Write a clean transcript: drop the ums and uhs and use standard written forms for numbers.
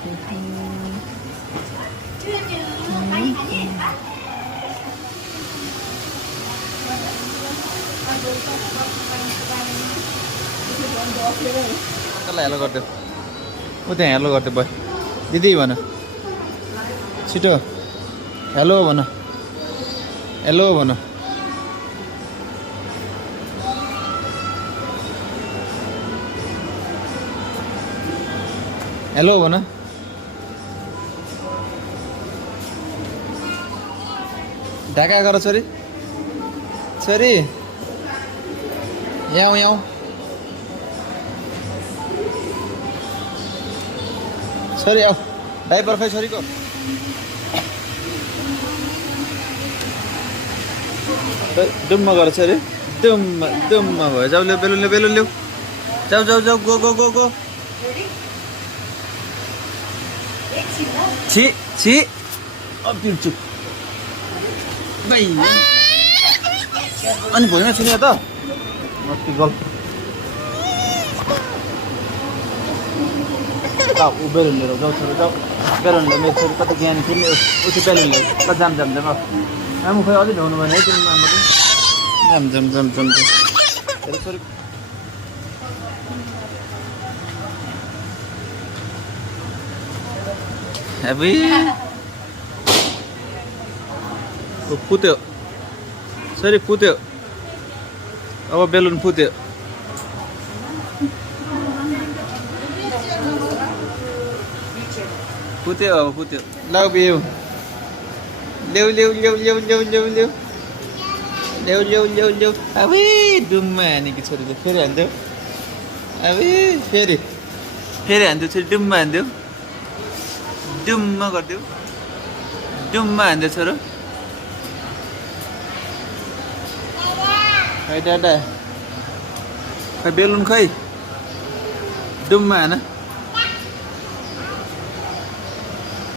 कसलाई हेलो गरिदियो ऊ त्यहाँ हेलो गरिदियो भयो दिदी भन छिटो हेलो भन हेलो भन हेलो भन ढाका गर छोरी छोरी यहाँ यहाँ छोरी आऊ डाइपर खै छोरीको डुम्म गर छोरी डुम्म डुम्म भयो जाऊ ल्याउ बेलुन ल्याउ बेलुन ल्याउ जाऊ जाऊ जाऊ गो गो गो गो छि छि अब पिर्छु बाइ अनि भुइँमा छुने त मस्ती गल जाऊ ऊ बेलुन लिएर जाऊ छोरी जाऊ बेलुन ल्याउ मेरो छोरी कति ज्ञानी थियो नि उति बेलुन ल्याउ ल जाम जाम जाम आमा खोइ अझै ढाउनु भएन है तिम्रो आमा जाम जाम जाम जाम जाम छोरी अबे फुत्यो सरी फुत्यो अब बेलुन फुत्यो फुत्यो अब फुत्यो लाउ बिउ ल्याउ ल्याउ ल्याउ ल्याउ ल्याउ ल्याउ ल्याउ ल्याउ ल्याउ ल्याउ ल्याउ अबे डुम्मा हानेकी छोरीले फेरि हान्थ्यो अबे फेरि फेरि हान्थ्यो छोरी डुम्मा हान्थ्यो डुम्मा गरिदियो डुम्मा हान्थ्यो छोरो खै दादा खै बेलुन खै डुम्मा हान